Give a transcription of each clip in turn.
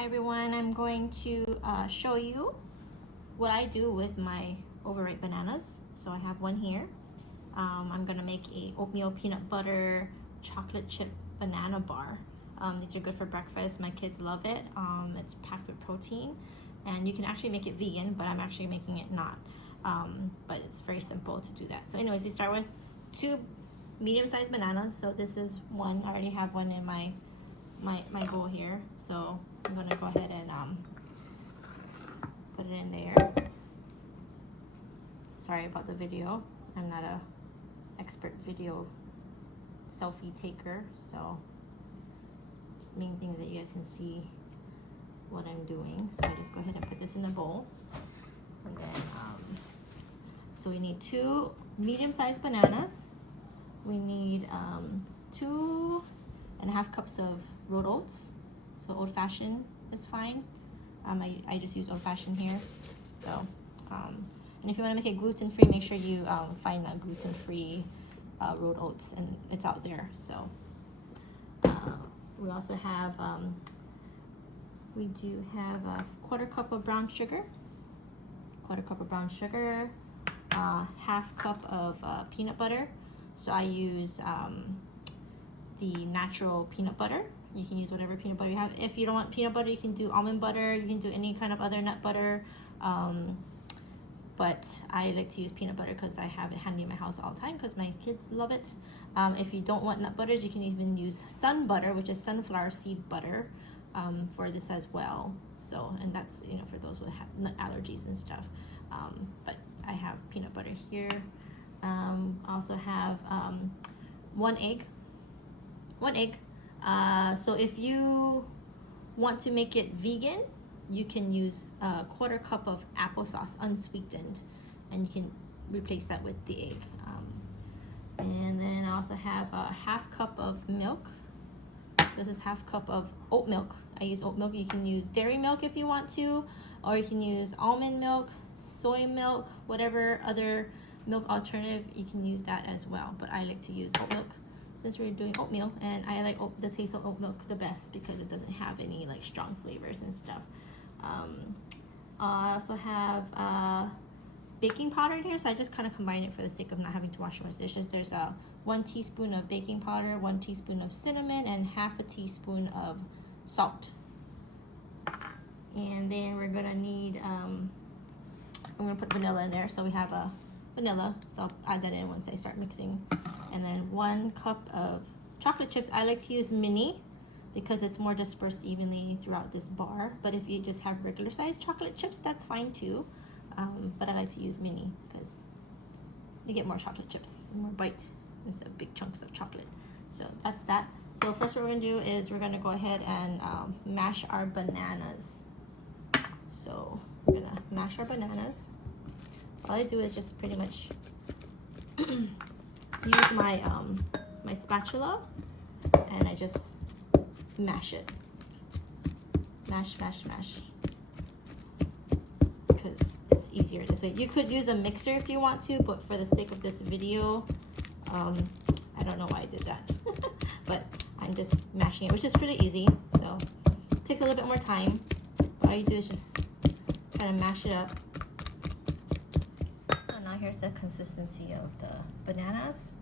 Hi everyone, I'm going to show you what I do with my overripe bananas. So I have one here. I'm gonna make a oatmeal peanut butter chocolate chip banana bar. These are good for breakfast. My kids love it. It's packed with protein, and you can actually make it vegan, but I'm actually making it not. But it's very simple to do that. So anyways, we start with 2 medium-sized bananas. So this is one. I already have one in my bowl here, so I'm gonna go ahead and put it in there. Sorry about the video. I'm not a expert video selfie taker, so just making things that you guys can see what I'm doing. So I just go ahead and put this in the bowl, and then so we need 2 medium-sized bananas. We need 2.5 cups of rolled oats, so old-fashioned is fine. I just use old-fashioned here. So, and if you want to make it gluten-free, make sure you find a gluten-free rolled oats, and it's out there. So, we also have, we do have a 1/4 cup of brown sugar, 1/4 cup of brown sugar, 1/2 cup of peanut butter. So I use the natural peanut butter. You can use whatever peanut butter you have. If you don't want peanut butter, you can do almond butter. You can do any kind of other nut butter. But I like to use peanut butter because I have it handy in my house all the time because my kids love it. If you don't want nut butters, you can even use sun butter, which is sunflower seed butter, for this as well. So, and that's, you know, for those who have nut allergies and stuff. But I have peanut butter here. I also have 1 egg. 1 egg. So if you want to make it vegan, you can use a 1/4 cup of applesauce unsweetened, and you can replace that with the egg. And then I also have a 1/2 cup of milk. So this is 1/2 cup of oat milk. I use oat milk. You can use dairy milk if you want to, or you can use almond milk, soy milk, whatever other milk alternative, you can use that as well. But I like to use oat milk since we're doing oatmeal, and I like the taste of oat milk the best because it doesn't have any like strong flavors and stuff. I also have baking powder in here, so I just kind of combine it for the sake of not having to wash so much dishes. There's 1 teaspoon of baking powder, 1 teaspoon of cinnamon, and 1/2 teaspoon of salt. And then we're gonna need I'm gonna put vanilla in there, so we have a vanilla, so I'll add that in once I start mixing. And then 1 cup of chocolate chips. I like to use mini because it's more dispersed evenly throughout this bar, but if you just have regular sized chocolate chips, that's fine too. But I like to use mini because you get more chocolate chips, more bite instead of big chunks of chocolate. So that's that. So first what we're gonna do is we're gonna go ahead and mash our bananas. So we're gonna mash our bananas. All I do is just pretty much use my my spatula, and I just mash it. Mash, because it's easier this way. You could use a mixer if you want to, but for the sake of this video, I don't know why I did that. But I'm just mashing it, which is pretty easy. So it takes a little bit more time. All you do is just kind of mash it up. Here's the consistency of the bananas,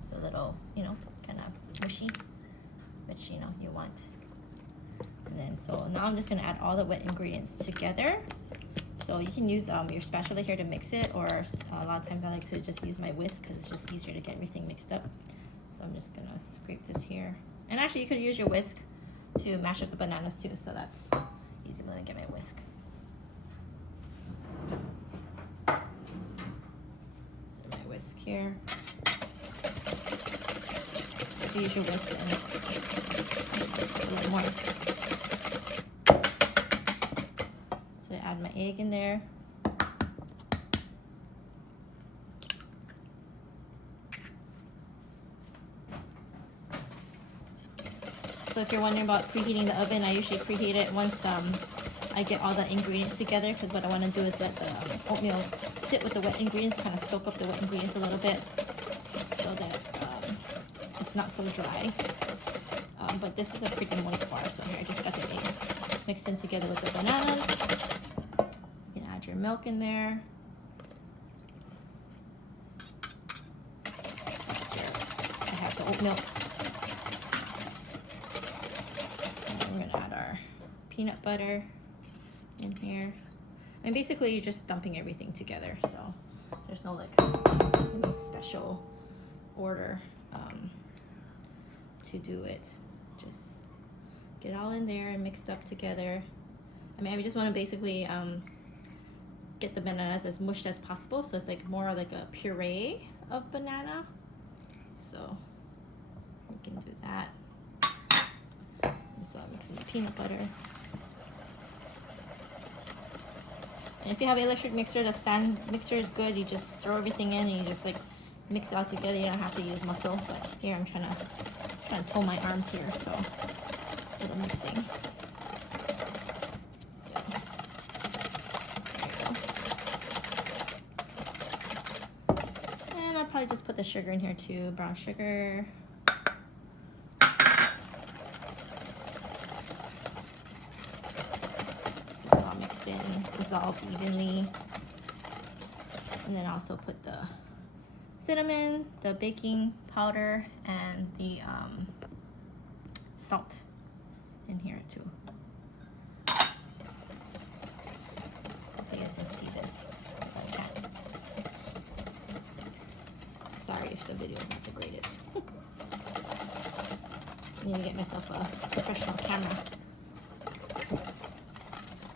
so little, you know, kind of mushy, which, you know, you want. And then so now I'm just gonna add all the wet ingredients together. So you can use your spatula here to mix it, or a lot of times I like to just use my whisk because it's just easier to get everything mixed up. So I'm just gonna scrape this here, and actually you could use your whisk to mash up the bananas too, so that's easy. When I get my whisk. Here, use your whisk and a little more. So I add my egg in there. So if you're wondering about preheating the oven, I usually preheat it once I get all the ingredients together, because what I want to do is let the oatmeal sit with the wet ingredients, kind of soak up the wet ingredients a little bit so that it's not so dry. But this is a pretty moist bar, so here I just got the egg. mixed in together with the bananas. You can add your milk in there. I have the oat milk. And we're gonna add our peanut butter in here. And basically you're just dumping everything together, so there's no like any special order to do it. Just get all in there and mixed up together. I mean, I just want to basically get the bananas as mushed as possible, so it's like more like a puree of banana. So we can do that. And so I'm mixing the peanut butter. And if you have an electric mixer, the stand mixer is good. You just throw everything in and you just like mix it all together. You don't have to use muscle, but here I'm trying to tow my arms here, so for the mixing. So there you go. And I'll probably just put the sugar in here too, brown sugar. All mixed in, dissolved evenly. And then also put the cinnamon, the baking powder, and the salt in here too. You guys can see this. I can't. Sorry if the video is not the greatest. I need to get myself a professional camera.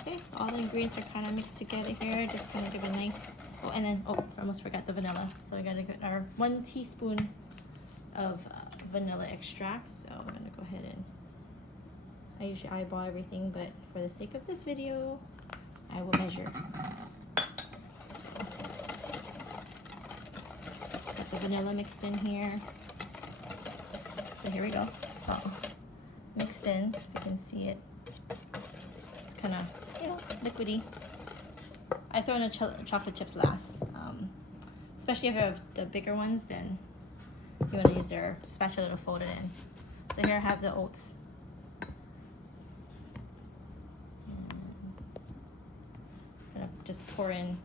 Okay, so all the ingredients are kind of mixed together here. Just kind of give a nice. Oh, and then, oh, I almost forgot the vanilla. So we gotta get our 1 teaspoon of vanilla extract. So I'm gonna go ahead and, I usually eyeball everything, but for the sake of this video, I will measure. Got the vanilla mixed in here. So here we go. So mixed in, if you can see it. It's kind of, you know, liquidy. I throw in the chocolate chips last, especially if you have the bigger ones, then you want to use your spatula to fold it in. So here I have the oats. I'm gonna just pour in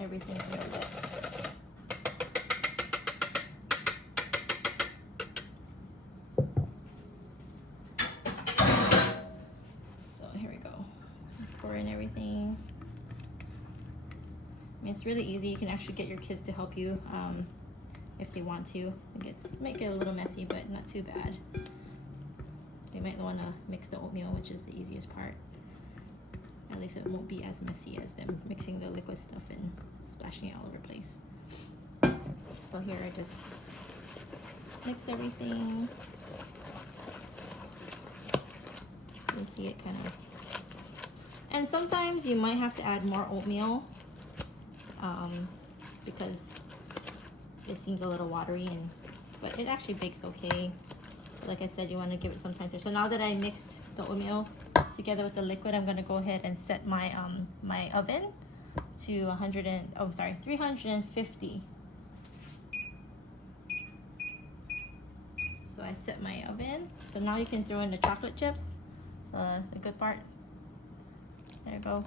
everything a little bit. So here we go. Pour in everything. I mean, it's really easy. You can actually get your kids to help you if they want to. It might get a little messy, but not too bad. They might want to mix the oatmeal, which is the easiest part. At least it won't be as messy as them mixing the liquid stuff and splashing it all over the place. So here I just mix everything. You see it kind of. And sometimes you might have to add more oatmeal because it seems a little watery, but it actually bakes okay. Like I said, you want to give it some time. So now that I mixed the oatmeal together with the liquid, I'm going to go ahead and set my my oven to 350. So I set my oven. So now you can throw in the chocolate chips. So that's the good part. There you go.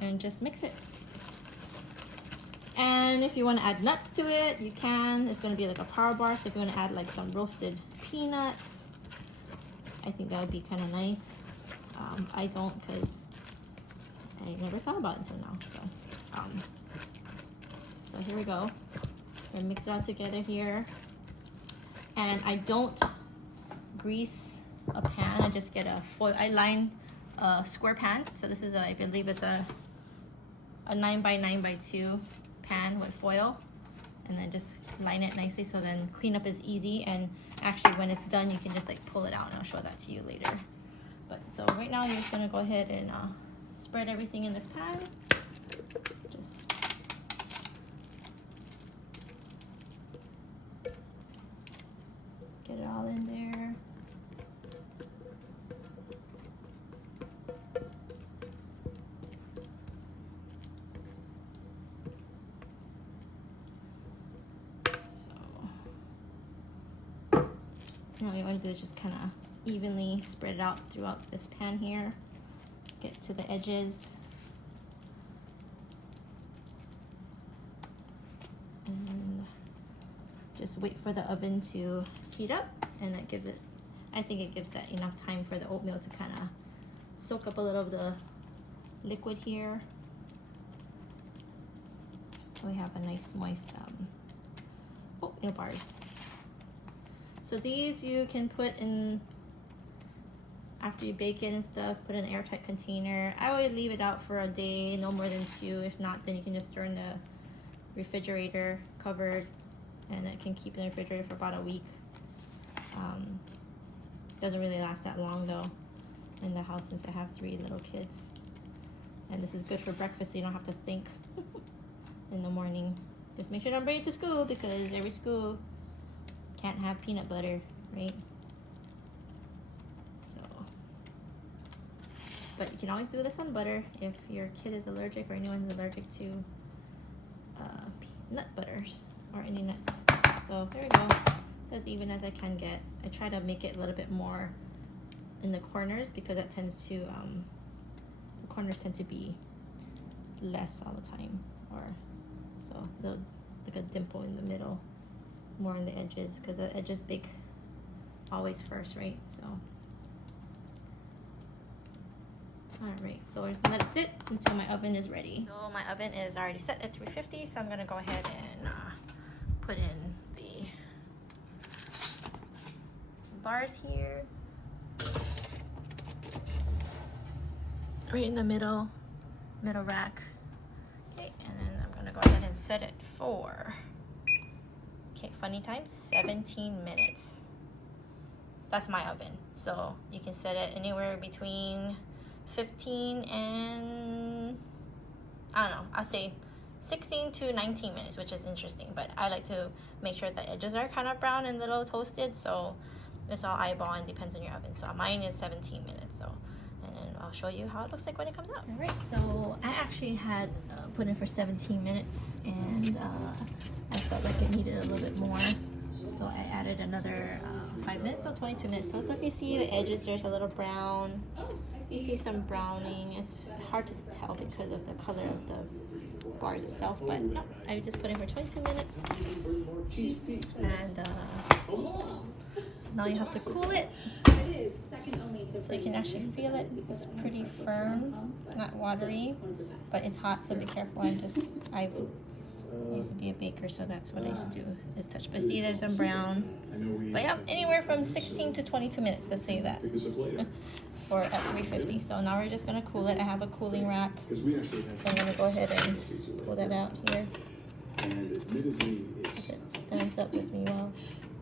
And just mix it. And if you want to add nuts to it, you can. It's going to be like a power bar. So if you want to add like some roasted peanuts, I think that would be kind of nice. I don't, because I never thought about it until now. So here we go. We're gonna mix it all together here. And I don't grease a pan. I just get a foil. I line a square pan. So this is I believe it's a 9x9x2 pan with foil, and then just line it nicely so then cleanup is easy. And actually when it's done, you can just like pull it out, and I'll show that to you later. But so right now you're just gonna go ahead and spread everything in this pan. Just get it all in there. Now what you want to do is just kind of evenly spread it out throughout this pan here. Get to the edges. And just wait for the oven to heat up, and that gives it, I think it gives that enough time for the oatmeal to kind of soak up a little of the liquid here. So we have a nice moist oatmeal bars. So these you can put in after you bake it and stuff, put in an airtight container. I would leave it out for a day, no more than 2. If not, then you can just throw in the refrigerator covered, and it can keep in the refrigerator for about a week. Doesn't really last that long though in the house, since I have 3 little kids. And this is good for breakfast, so you don't have to think in the morning. Just make sure to bring it to school, because every school can't have peanut butter, right? So, but you can always do this on butter if your kid is allergic or anyone's allergic to nut butters or any nuts. So there we go. It's as even as I can get. I try to make it a little bit more in the corners, because that tends to the corners tend to be less all the time, or so like a dimple in the middle, more on the edges, because the edges bake always first, right? So alright, so we're just gonna let it sit until my oven is ready. So my oven is already set at 350, so I'm gonna go ahead and put in the bars here. Right in the middle rack. Okay, and then I'm gonna go ahead and set it for, okay, funny time, 17 minutes. That's my oven. So you can set it anywhere between 15 and, I don't know, I'll say 16 to 19 minutes, which is interesting, but I like to make sure the edges are kind of brown and a little toasted, so it's all eyeball and depends on your oven. So mine is 17 minutes, so, and then I'll show you how it looks like when it comes out. All right, so I actually had put in for 17 minutes, and I felt like it needed a little bit more, so I added another 5 minutes, so 22 minutes. So if you see the edges, there's a little brown. You see some browning. It's hard to tell because of the color of the bars itself, but no, I just put in for 22 minutes. And so now you have to cool it, so you can actually feel it. It's pretty firm, not watery, but it's hot, so be careful. I used to be a baker, so that's what I used to do, is touch. But see, there's some brown. But yeah, anywhere from 16 to 22 minutes, let's say that, for at 350. So now we're just gonna cool it. I have a cooling rack, so I'm gonna go ahead and pull that out here. If it stands up with me while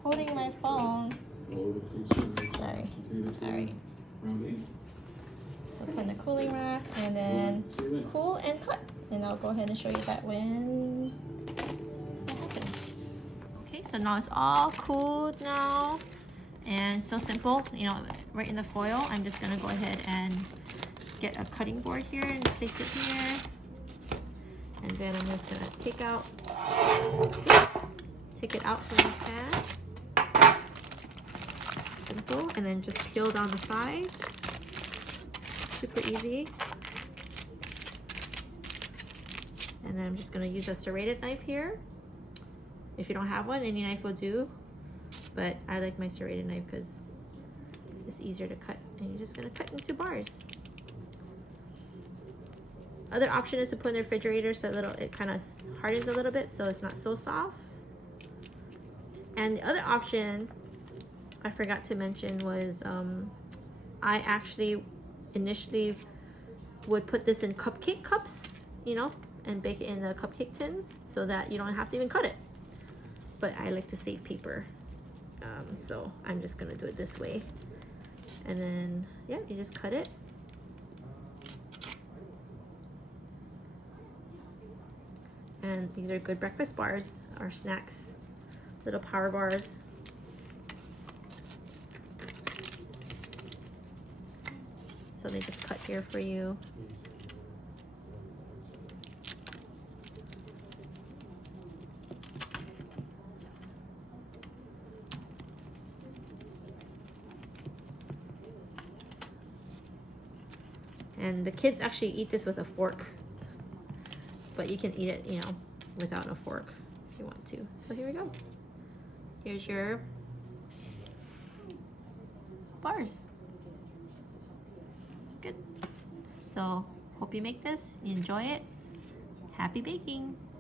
holding my phone. Sorry. Alright. So put in the cooling rack, and then cool and cut. And I'll go ahead and show you that when that happens. Okay, so now it's all cooled now. And so simple, you know, right in the foil. I'm just gonna go ahead and get a cutting board here and place it here. And then I'm just gonna take it out from the pan. Simple, and then just peel down the sides. Super easy. And then I'm just gonna use a serrated knife here. If you don't have one, any knife will do. But I like my serrated knife because it's easier to cut. And you're just gonna cut into bars. Other option is to put in the refrigerator so it kind of hardens a little bit, so it's not so soft. And the other option I forgot to mention was I actually initially would put this in cupcake cups, you know, and bake it in the cupcake tins so that you don't have to even cut it. But I like to save paper, so I'm just gonna do it this way. And then, yeah, you just cut it. And these are good breakfast bars or snacks, little power bars. So they just cut here for you. And the kids actually eat this with a fork, but you can eat it, you know, without a fork if you want to. So here we go. Here's your bars. It's good. So hope you make this, you enjoy it. Happy baking.